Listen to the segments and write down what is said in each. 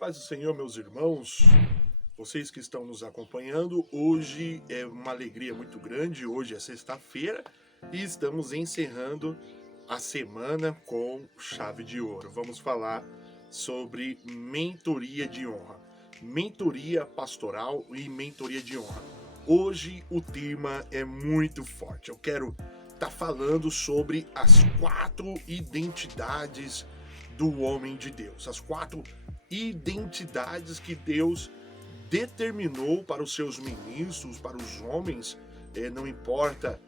Paz do Senhor, meus irmãos, vocês que estão nos acompanhando, hoje é uma alegria muito grande, hoje é sexta-feira e estamos encerrando a semana com chave de ouro. Vamos falar sobre mentoria de honra, mentoria pastoral e mentoria de honra. Hoje o tema é muito forte, eu quero estar falando sobre as 4 identidades do homem de Deus, as 4 identidades que Deus determinou para os seus ministros, para os homens, não importa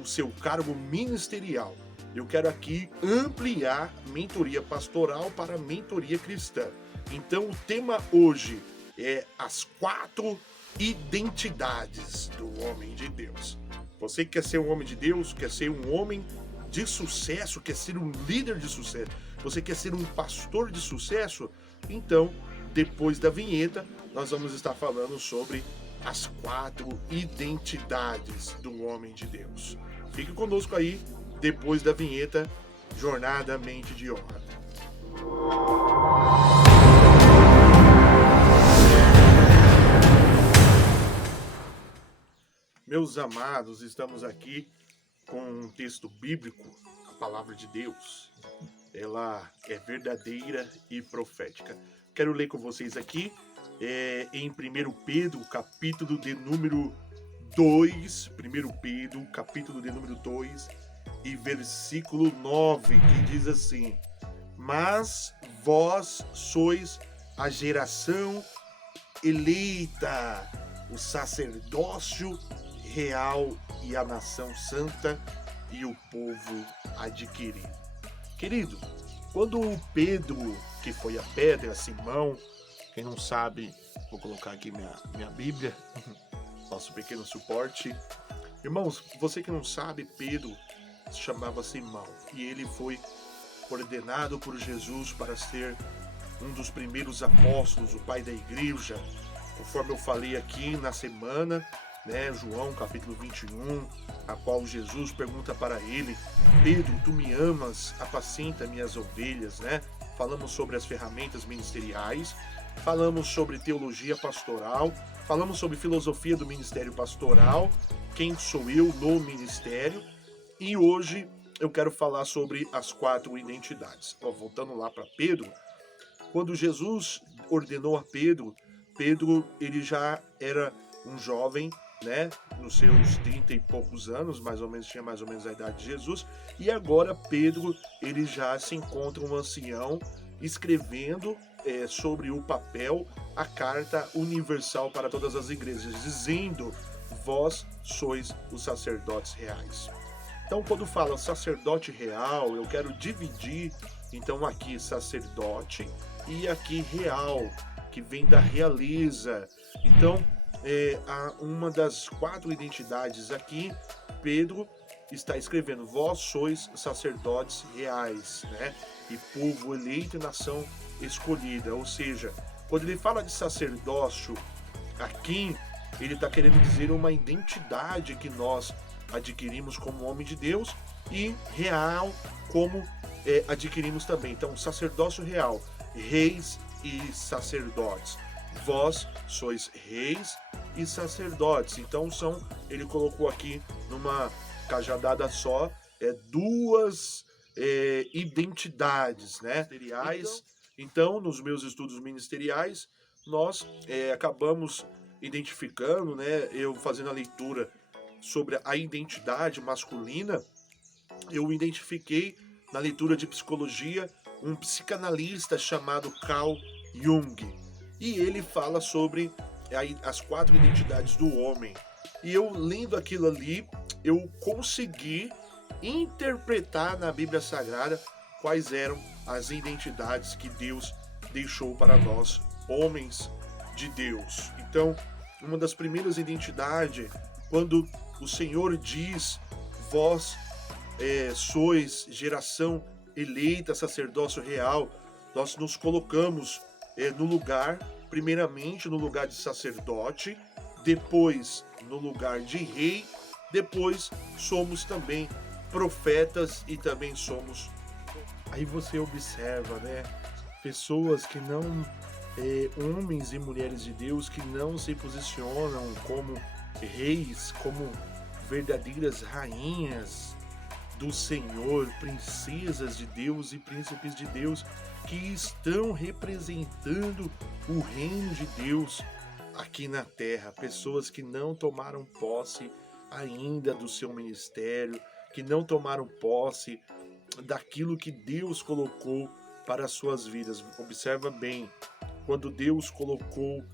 o seu cargo ministerial. Eu quero aqui ampliar mentoria pastoral para mentoria cristã. Então o tema hoje é as 4 identidades do homem de Deus. Você quer ser um homem de Deus, quer ser um homem de sucesso, quer ser um líder de sucesso, você quer ser um pastor de sucesso? Então, depois da vinheta, nós vamos estar falando sobre as 4 identidades do homem de Deus. Fique conosco aí, depois da vinheta, Jornada Mente de Honra. Meus amados, estamos aqui com um texto bíblico, a palavra de Deus. Ela é verdadeira e profética. Quero ler com vocês aqui em 1 Pedro, capítulo de número 2, 1 Pedro, capítulo de número 2 e versículo 9, que diz assim: Mas vós sois a geração eleita, o sacerdócio real e a nação santa e o povo adquirido. Querido, quando o Pedro, que foi a pedra, Simão, quem não sabe, vou colocar aqui minha Bíblia, nosso pequeno suporte. Irmãos, você que não sabe, Pedro se chamava Simão e ele foi ordenado por Jesus para ser um dos primeiros apóstolos, o pai da igreja, conforme eu falei aqui na semana, João capítulo 21, a qual Jesus pergunta para ele: Pedro, tu me amas, apacenta minhas ovelhas, Falamos sobre as ferramentas ministeriais, falamos sobre teologia pastoral, falamos sobre filosofia do ministério pastoral, quem sou eu no ministério, e hoje eu quero falar sobre as 4 identidades. Voltando lá para Pedro, quando Jesus ordenou a Pedro, ele já era um jovem, nos seus 30 e poucos anos, tinha mais ou menos a idade de Jesus, e agora Pedro, ele já se encontra um ancião escrevendo sobre o papel a carta universal para todas as igrejas, dizendo: vós sois os sacerdotes reais. Então, quando fala sacerdote real, eu quero dividir, então, aqui sacerdote e aqui real, que vem da realeza. Então, uma das 4 identidades aqui, Pedro está escrevendo: vós sois sacerdotes reais, e povo eleito e nação escolhida. Ou seja, quando ele fala de sacerdócio aqui, ele está querendo dizer uma identidade que nós adquirimos como homem de Deus, e real como adquirimos também. Então, sacerdócio real, reis e sacerdotes. Vós sois reis e sacerdotes. Então ele colocou aqui numa cajadada só 2 identidades, ministeriais. Então, nos meus estudos ministeriais, nós acabamos identificando, eu fazendo a leitura sobre a identidade masculina, eu identifiquei na leitura de psicologia um psicanalista chamado Carl Jung. E ele fala sobre as 4 identidades do homem. E eu lendo aquilo ali, eu consegui interpretar na Bíblia Sagrada quais eram as identidades que Deus deixou para nós, homens de Deus. Então, uma das primeiras identidades, quando o Senhor diz: vós sois geração eleita, sacerdócio real, nós nos colocamos no lugar, primeiramente no lugar de sacerdote, depois no lugar de rei, depois somos também profetas e também somos. Aí você observa, pessoas que não homens e mulheres de Deus que não se posicionam como reis, como verdadeiras rainhas do Senhor, princesas de Deus e príncipes de Deus, que estão representando o reino de Deus aqui na terra. Pessoas que não tomaram posse ainda do seu ministério, que não tomaram posse daquilo que Deus colocou para as suas vidas. Observa bem, quando Deus colocou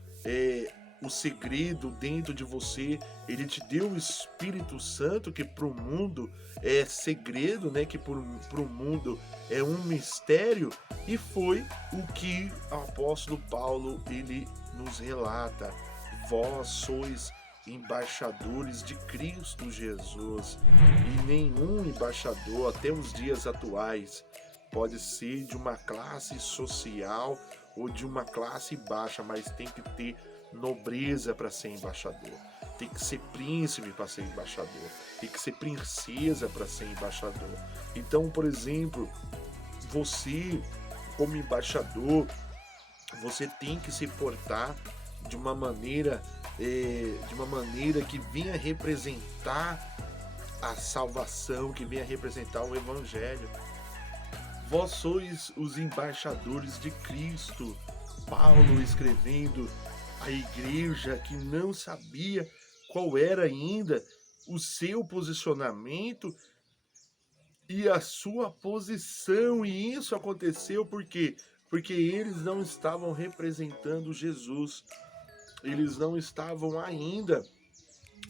o segredo dentro de você, Ele te deu o Espírito Santo, que para o mundo é segredo, né? Que para o mundo é um mistério, e foi o que o apóstolo Paulo ele nos relata. Vós sois embaixadores de Cristo Jesus, e nenhum embaixador até os dias atuais pode ser de uma classe social ou de uma classe baixa, mas tem que ter nobreza para ser embaixador, tem que ser príncipe para ser embaixador, tem que ser princesa para ser embaixador. Então, por exemplo, você como embaixador, você tem que se portar de uma maneira que venha representar a salvação, que venha representar o Evangelho. Vós sois os embaixadores de Cristo. Paulo escrevendo à igreja que não sabia qual era ainda o seu posicionamento e a sua posição. E isso aconteceu porque eles não estavam representando Jesus. Eles não estavam ainda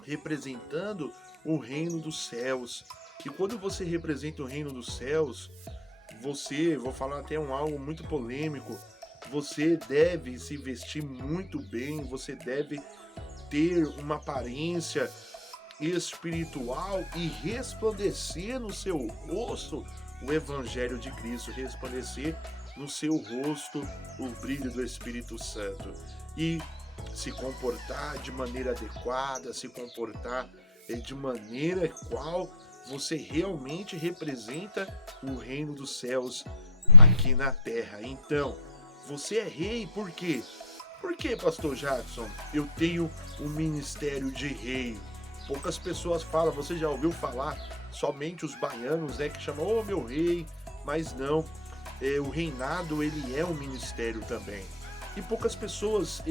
representando o reino dos céus. E quando você representa o reino dos céus, vou falar até algo muito polêmico, você deve se vestir muito bem, você deve ter uma aparência espiritual e resplandecer no seu rosto o Evangelho de Cristo, resplandecer no seu rosto o brilho do Espírito Santo. E se comportar de maneira adequada, se comportar de maneira qual você realmente representa o reino dos céus aqui na terra. Então, você é rei por quê? Por que, pastor Jackson, eu tenho um ministério de rei? Poucas pessoas falam, você já ouviu falar, somente os baianos, né, que chamam, ô meu rei, mas não, o reinado ele é um ministério também. E poucas pessoas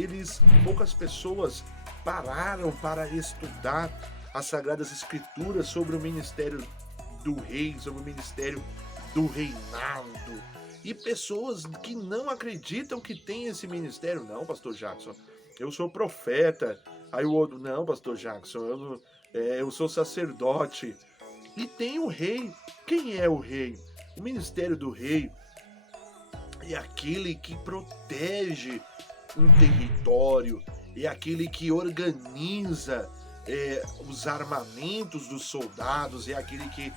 pararam para estudar as Sagradas Escrituras sobre o ministério do rei, sobre o ministério do reinado. E pessoas que não acreditam que tem esse ministério. Não, pastor Jackson, eu sou profeta. Aí o outro, não, pastor Jackson, eu sou sacerdote. E tem o rei. Quem é o rei? O ministério do rei é aquele que protege um território, é aquele que organiza os armamentos dos soldados, é aquele que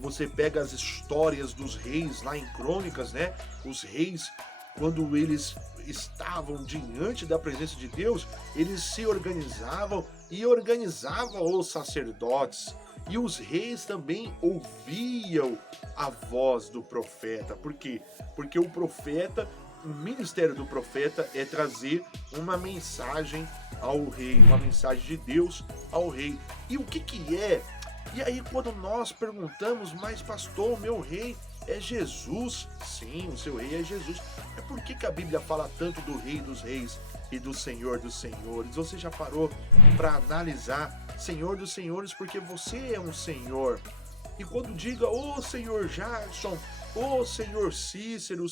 você pega as histórias dos reis lá em Crônicas, né? Os reis, quando eles estavam diante da presença de Deus, eles se organizavam e organizavam os sacerdotes. E os reis também ouviam a voz do profeta. Por quê? Porque o profeta, o ministério do profeta é trazer uma mensagem ao rei, uma mensagem de Deus ao rei. E o que é? E aí quando nós perguntamos, mas pastor, o meu rei é Jesus? Sim, o seu rei é Jesus. É por que a Bíblia fala tanto do Rei dos Reis e do Senhor dos Senhores? Você já parou para analisar Senhor dos Senhores, porque você é um Senhor. E quando diga, ô Senhor Jackson, ô Senhor Cícero,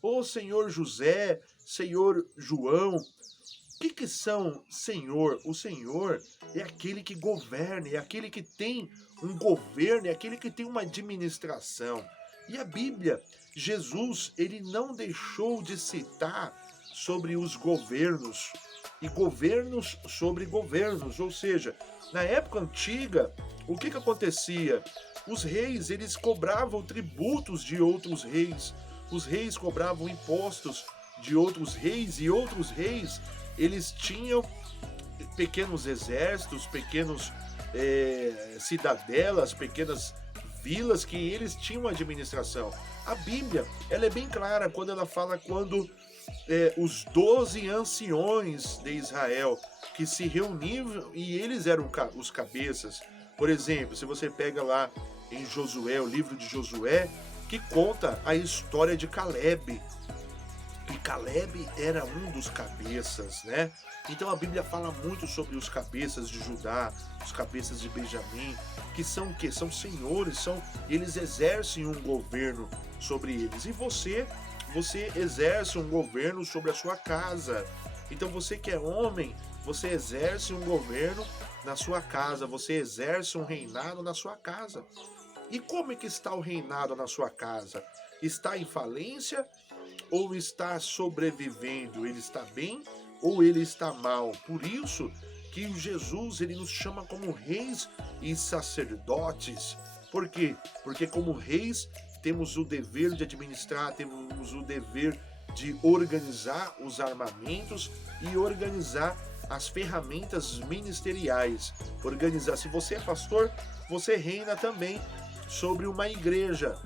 ô Senhor José, Senhor João, o que são Senhor? O Senhor é aquele que governa, é aquele que tem um governo, é aquele que tem uma administração. E a Bíblia, Jesus, ele não deixou de citar sobre os governos, e governos sobre governos, ou seja, na época antiga, o que acontecia? Os reis, eles cobravam tributos de outros reis, os reis cobravam impostos de outros reis, e outros reis, eles tinham pequenos exércitos, pequenos cidadelas, pequenas vilas que eles tinham administração. A Bíblia, ela é bem clara quando ela fala quando os 12 anciões de Israel que se reuniam e eles eram os cabeças. Por exemplo, se você pega lá em Josué, o livro de Josué, que conta a história de Caleb. E Caleb era um dos cabeças, né? Então a Bíblia fala muito sobre os cabeças de Judá, os cabeças de Benjamim, que são o quê? São senhores, eles exercem um governo sobre eles. E você exerce um governo sobre a sua casa. Então você que é homem, você exerce um governo na sua casa, você exerce um reinado na sua casa. E como é que está o reinado na sua casa? Está em falência ou está sobrevivendo? Ele está bem ou ele está mal? Por isso que o Jesus ele nos chama como reis e sacerdotes. Por quê? Porque como reis temos o dever de administrar, temos o dever de organizar os armamentos e organizar as ferramentas ministeriais. Organizar. Se você é pastor, você reina também sobre uma igreja.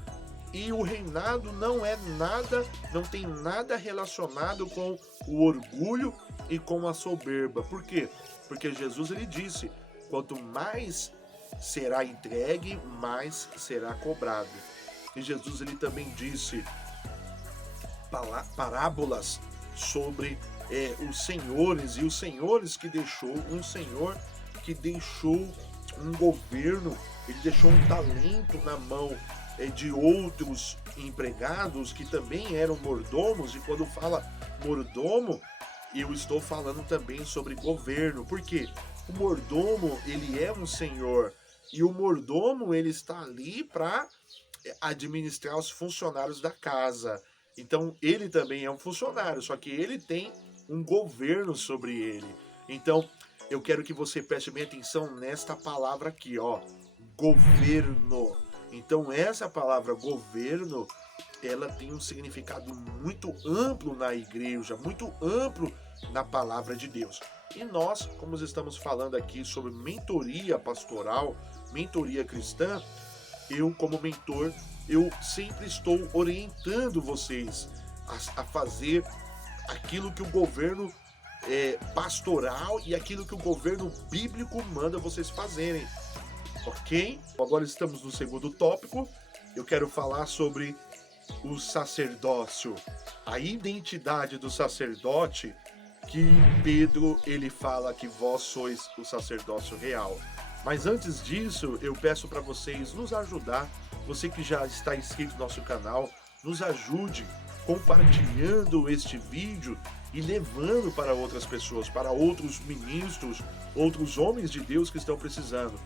E o reinado não é nada, não tem nada relacionado com o orgulho e com a soberba. Por quê? Porque Jesus ele disse: quanto mais será entregue, mais será cobrado. E Jesus ele também disse parábolas sobre os senhores, e os senhores que deixou, um senhor que deixou um governo, ele deixou um talento na mão de outros empregados que também eram mordomos. E quando fala mordomo, eu estou falando também sobre governo, porque o mordomo ele é um senhor e o mordomo ele está ali para administrar os funcionários da casa. Então ele também é um funcionário, só que ele tem um governo sobre ele. Então eu quero que você preste bem atenção nesta palavra aqui, ó, governo. Então essa palavra governo, ela tem um significado muito amplo na igreja, muito amplo na palavra de Deus. E nós, como estamos falando aqui sobre mentoria pastoral, mentoria cristã, eu como mentor, eu sempre estou orientando vocês a fazer aquilo que o governo pastoral e aquilo que o governo bíblico manda vocês fazerem. Ok? Agora estamos no segundo tópico. Eu quero falar sobre o sacerdócio, a identidade do sacerdote, que Pedro ele fala que vós sois o sacerdócio real. Mas antes disso, eu peço para vocês nos ajudar. Você que já está inscrito no nosso canal, nos ajude compartilhando este vídeo e levando para outras pessoas, para outros ministros, outros homens de Deus que estão precisando.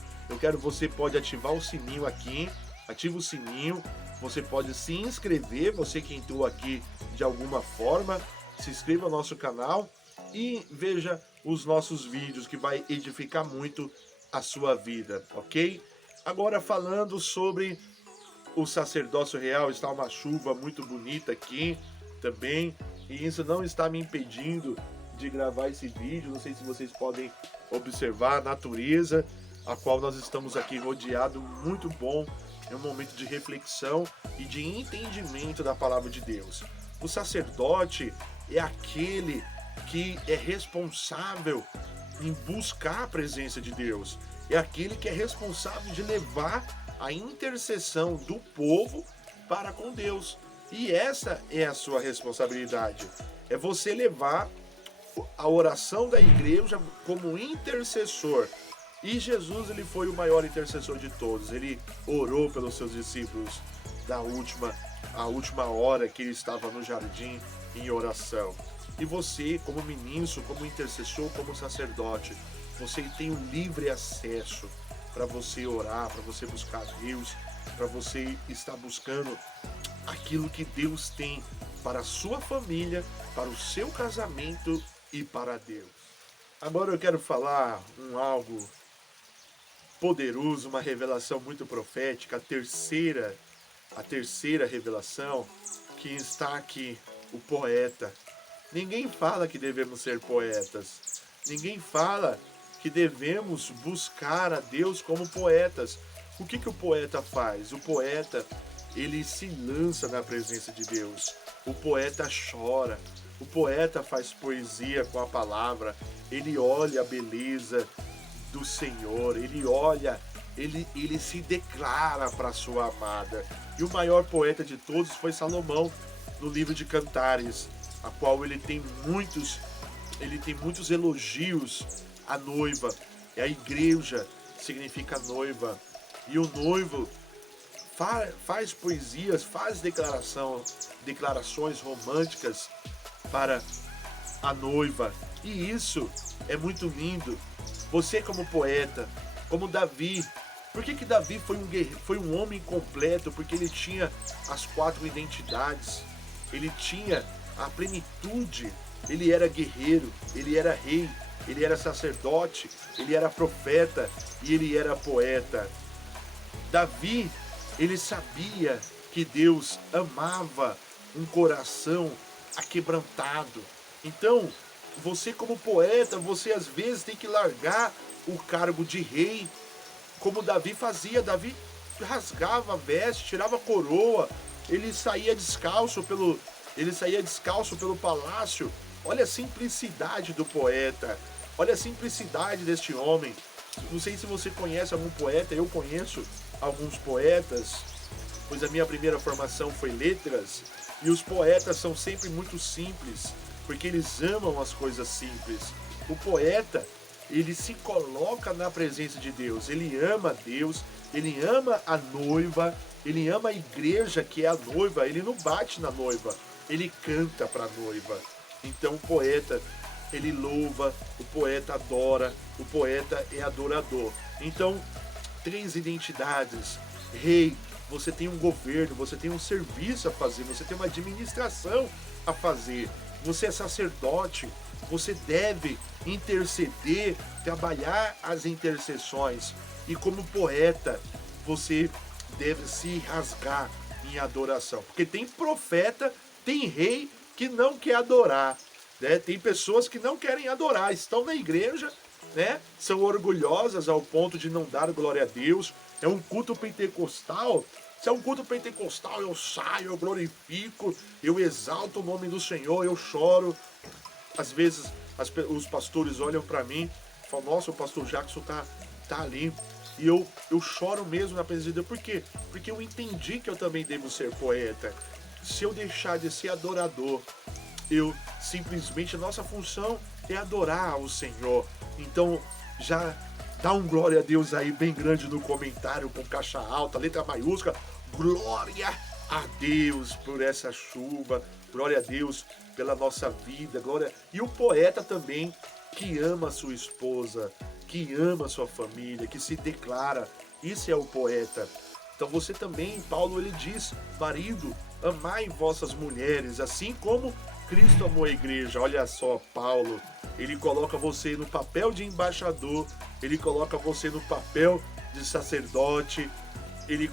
Você pode ativar o sininho aqui, ativa o sininho, você pode se inscrever, você que entrou aqui de alguma forma, se inscreva no nosso canal e veja os nossos vídeos, que vai edificar muito a sua vida, ok? Agora falando sobre o sacerdócio real, está uma chuva muito bonita aqui também, e isso não está me impedindo de gravar esse vídeo. Não sei se vocês podem observar a natureza a qual nós estamos aqui rodeado, muito bom. É um momento de reflexão e de entendimento da palavra de Deus. O sacerdote é aquele que é responsável em buscar a presença de Deus. É aquele que é responsável de levar a intercessão do povo para com Deus. E essa é a sua responsabilidade. É você levar a oração da igreja como intercessor. E Jesus ele foi o maior intercessor de todos. Ele orou pelos seus discípulos a última hora que ele estava no jardim em oração. E você, como ministro, como intercessor, como sacerdote, você tem um livre acesso para você orar, para você buscar Deus, para você estar buscando aquilo que Deus tem para a sua família, para o seu casamento e para Deus. Agora eu quero falar algo poderoso, uma revelação muito profética, a terceira revelação, que está aqui, o poeta. Ninguém fala que devemos ser poetas. Ninguém fala que devemos buscar a Deus como poetas. O que o poeta faz? O poeta, ele se lança na presença de Deus. O poeta chora, o poeta faz poesia com a palavra, ele olha a beleza do Senhor, ele olha, ele se declara para sua amada. E o maior poeta de todos foi Salomão, no livro de Cantares, a qual ele tem muitos elogios à noiva. E a igreja significa noiva. E o noivo faz poesias, faz declarações românticas para a noiva. E isso é muito lindo. Você como poeta, como Davi, por que Davi foi um homem completo? Porque ele tinha as 4 identidades, ele tinha a plenitude, ele era guerreiro, ele era rei, ele era sacerdote, ele era profeta e ele era poeta. Davi, ele sabia que Deus amava um coração aquebrantado. Então, você como poeta, você às vezes tem que largar o cargo de rei, como Davi fazia. Davi rasgava a veste, tirava a coroa, ele saía descalço pelo palácio. Olha a simplicidade do poeta, olha a simplicidade deste homem. Não sei se você conhece algum poeta, eu conheço alguns poetas, pois a minha primeira formação foi letras, e os poetas são sempre muito simples, porque eles amam as coisas simples. O poeta, ele se coloca na presença de Deus, ele ama Deus, ele ama a noiva, ele ama a igreja que é a noiva, ele não bate na noiva, ele canta para a noiva. Então o poeta, ele louva, o poeta adora, o poeta é adorador. Então, 3 identidades. Rei, você tem um governo, você tem um serviço a fazer, você tem uma administração a fazer. Você é sacerdote, você deve interceder, trabalhar as intercessões. E como poeta, você deve se rasgar em adoração. Porque tem profeta, tem rei que não quer adorar, né? Tem pessoas que não querem adorar, estão na igreja, né? São orgulhosas ao ponto de não dar glória a Deus. É um culto pentecostal. Se é um culto pentecostal, eu saio, eu glorifico, eu exalto o nome do Senhor, eu choro. Às vezes os pastores olham para mim e falam: nossa, o pastor Jackson tá ali. E eu choro mesmo na presença de Deus. Por quê? Porque eu entendi que eu também devo ser poeta. Se eu deixar de ser adorador, a nossa função é adorar ao Senhor. Então, já dá um glória a Deus aí bem grande no comentário, com caixa alta, letra maiúscula. Glória a Deus por essa chuva, glória a Deus pela nossa vida, glória. E o poeta também, que ama a sua esposa, que ama a sua família, que se declara. Isso é o poeta. Então você também, Paulo, ele diz: marido, amai vossas mulheres, assim como Cristo amou a igreja. Olha só, Paulo, ele coloca você no papel de embaixador, ele coloca você no papel de sacerdote, ele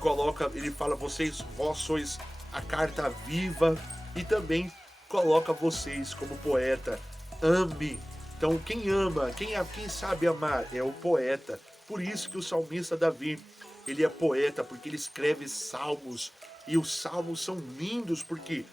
fala: vós sois a carta viva, e também coloca vocês como poeta. Ame. Então quem ama, quem sabe amar é o poeta. Por isso que o salmista Davi, ele é poeta, porque ele escreve salmos, e os salmos são lindos, porque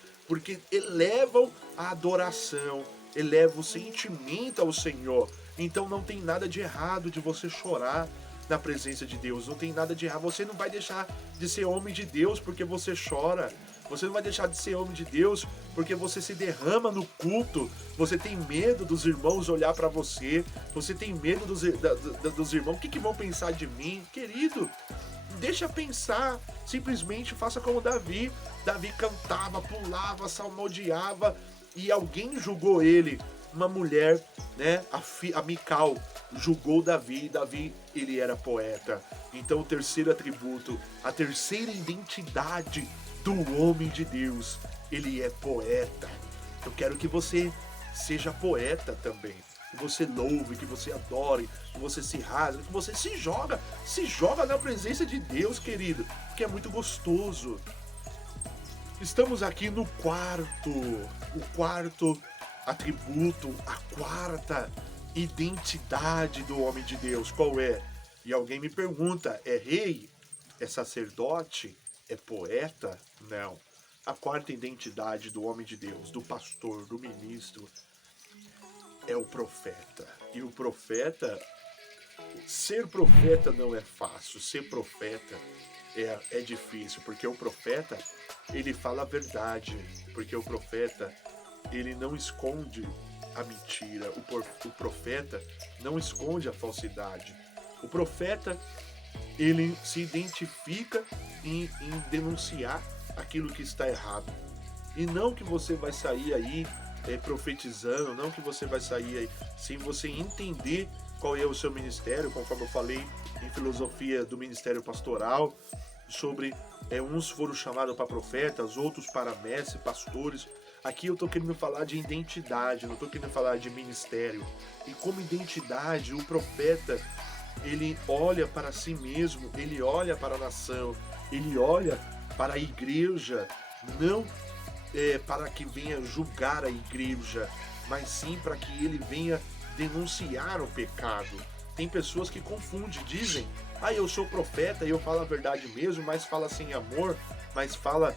elevam a adoração, elevam o sentimento ao Senhor. Então não tem nada de errado de você chorar na presença de Deus, não tem nada de errado. Você não vai deixar de ser homem de Deus porque você chora. Você não vai deixar de ser homem de Deus porque você se derrama no culto. Você tem medo dos irmãos olhar para você. Você tem medo dos irmãos. O que vão pensar de mim? Querido, deixa pensar. Simplesmente faça como Davi. Davi cantava, pulava, salmodiava, e alguém julgou ele. Uma mulher, né, a Mical, julgou Davi. Davi, ele era poeta. Então o terceiro atributo, a terceira identidade do homem de Deus, ele é poeta. Eu quero que você seja poeta também, que você louve, que você adore, que você se rasgue, que você se joga na presença de Deus, querido, que é muito gostoso. Estamos aqui no o quarto atributo, a quarta identidade do homem de Deus. Qual é? E alguém me pergunta: é rei? É sacerdote? é poeta? Não. A quarta identidade do homem de Deus, do pastor, do ministro, é o profeta. E o profeta, ser profeta não é fácil, ser profeta é difícil, porque o profeta, ele fala a verdade, porque o profeta, ele não esconde a mentira, o profeta não esconde a falsidade. O profeta, ele se identifica em denunciar aquilo que está errado. E não que você vai sair aí profetizando, não que você vai sair aí sem você entender qual é o seu ministério, conforme eu falei em filosofia do ministério pastoral, sobre uns foram chamados para profetas, outros para mestres, pastores. Aqui eu estou querendo falar de identidade, não estou querendo falar de ministério. E como identidade, o profeta, ele olha para si mesmo, ele olha para a nação, ele olha para a igreja, não para que venha julgar a igreja, mas sim para que ele venha denunciar o pecado. Tem pessoas que confundem, dizem, eu sou profeta e eu falo a verdade mesmo, mas fala sem amor, mas fala,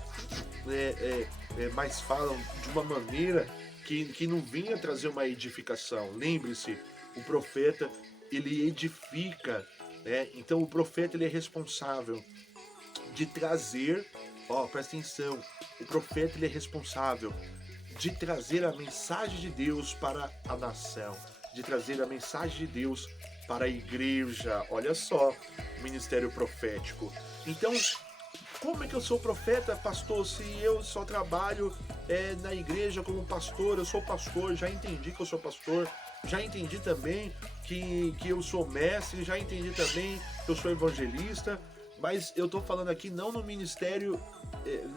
mas falam de uma maneira que não venha trazer uma edificação. Lembre-se, o profeta, ele edifica, né? Então o profeta, ele é responsável de trazer, presta atenção, o profeta, ele é responsável de trazer a mensagem de Deus para a nação, de trazer a mensagem de Deus para a igreja. Olha só, ministério profético. Então, como é que eu sou profeta, pastor, se eu só trabalho na igreja como pastor? Eu sou pastor, já entendi que eu sou pastor, já entendi também que eu sou mestre, já entendi também que eu sou evangelista, mas eu estou falando aqui não no ministério,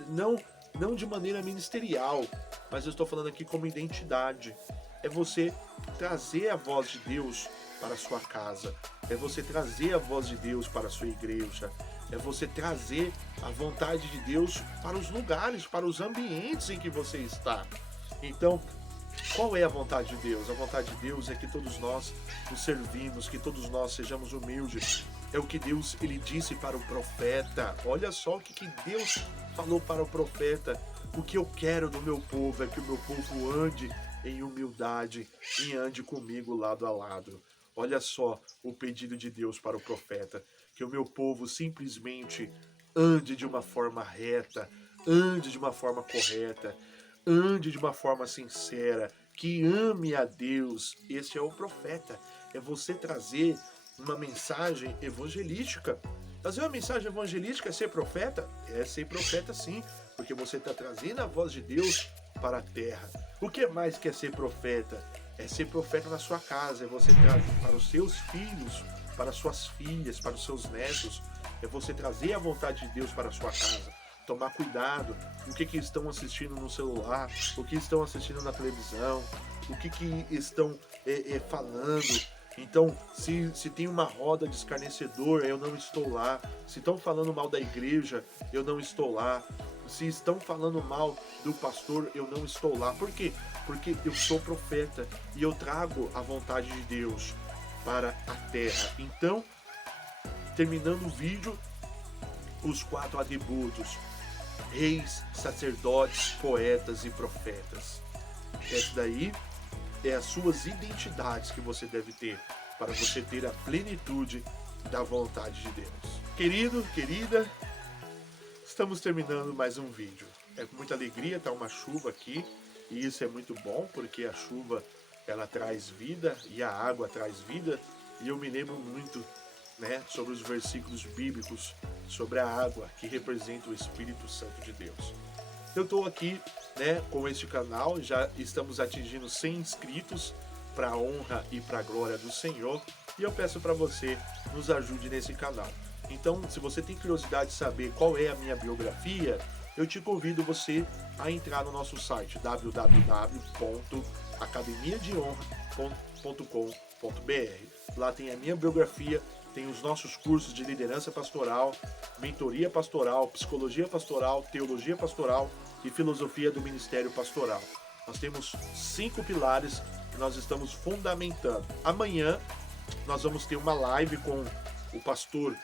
não de maneira ministerial, mas eu estou falando aqui como identidade. É você trazer a voz de Deus para a sua casa, é você trazer a voz de Deus para a sua igreja, é você trazer a vontade de Deus para os lugares, para os ambientes em que você está. Então, qual é a vontade de Deus? A vontade de Deus é que todos nós nos servimos, que todos nós sejamos humildes. É o que Deus, ele disse para o profeta. Olha só o que Deus falou para o profeta. O que eu quero do meu povo é que o meu povo ande em humildade e ande comigo lado a lado. Olha só o pedido de Deus para o profeta, que o meu povo simplesmente ande de uma forma reta, ande de uma forma correta, ande de uma forma sincera, que ame a Deus. Esse é o profeta, é você trazer uma mensagem evangelística. Trazer uma mensagem evangelística é ser profeta? É ser profeta sim, porque você está trazendo a voz de Deus para a terra. O que mais que é ser profeta? É ser profeta na sua casa, é você trazer para os seus filhos, para as suas filhas, para os seus netos, é você trazer a vontade de Deus para a sua casa. Tomar cuidado, o que estão assistindo no celular, o que estão assistindo na televisão, o que estão falando. Então, se tem uma roda de escarnecedor, eu não estou lá. Se estão falando mal da igreja, eu não estou lá. Se estão falando mal do pastor, eu não estou lá. Por quê? Porque eu sou profeta e eu trago a vontade de Deus para a terra. Então, terminando o vídeo, os 4 atributos: reis, sacerdotes, poetas e profetas. Essa daí é as suas identidades que você deve ter para você ter a plenitude da vontade de Deus. Querido, querida, estamos terminando mais um vídeo. É com muita alegria, tá uma chuva aqui, e isso é muito bom, porque a chuva, ela traz vida, e a água traz vida, e eu me lembro muito, né, sobre os versículos bíblicos, sobre a água, que representa o Espírito Santo de Deus. Eu estou aqui, né, com este canal, já estamos atingindo 100 inscritos, para a honra e para a glória do Senhor, e eu peço para você nos ajude nesse canal. Então, se você tem curiosidade de saber qual é a minha biografia, eu te convido você a entrar no nosso site www.academiadehonra.com.br. Lá tem a minha biografia, tem os nossos cursos de liderança pastoral, mentoria pastoral, psicologia pastoral, teologia pastoral e filosofia do ministério pastoral. Nós temos 5 pilares que nós estamos fundamentando. Amanhã nós vamos ter uma live com o pastor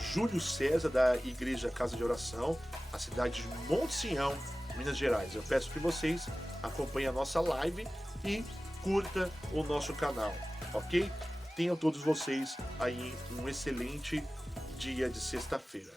Júlio César, da Igreja Casa de Oração, a cidade de Monte Sião, Minas Gerais. Eu peço que vocês acompanhem a nossa live e curta o nosso canal, ok? Tenham todos vocês aí um excelente dia de sexta-feira.